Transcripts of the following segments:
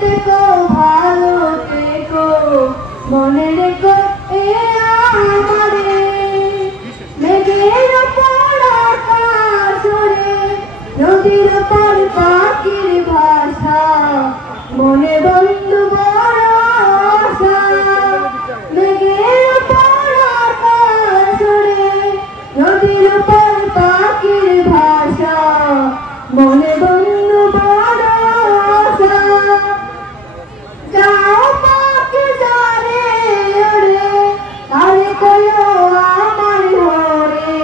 থেকো ভালো থেকো মনে রেখো এ আমারে মেঘের উপর আকাশ ওড়ে নদীর উপর পাখির ভাষা মনে বন্ধু বড় আশা মেঘের উপর আকাশ ওড়ে নদীর উপর পাখির ভাষা মনে বন্ধু বড় আশা যাও পাখি যারে ওরে তারে কইও আমার ঘরে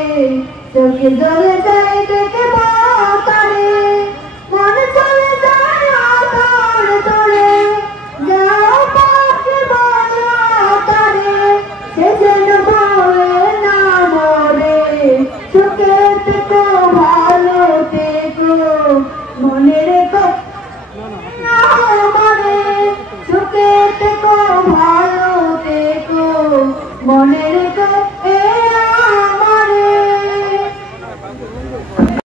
চোখে জলে যায় দেখে বাতারে মন চলে যায় আধার তোরে যাও পাখি বলো তারে সে যেন বলে না মরে চোখে থেকো ভালো থেকো মনে রেখো মনে চোখে থেকো ভালো থেকো মনে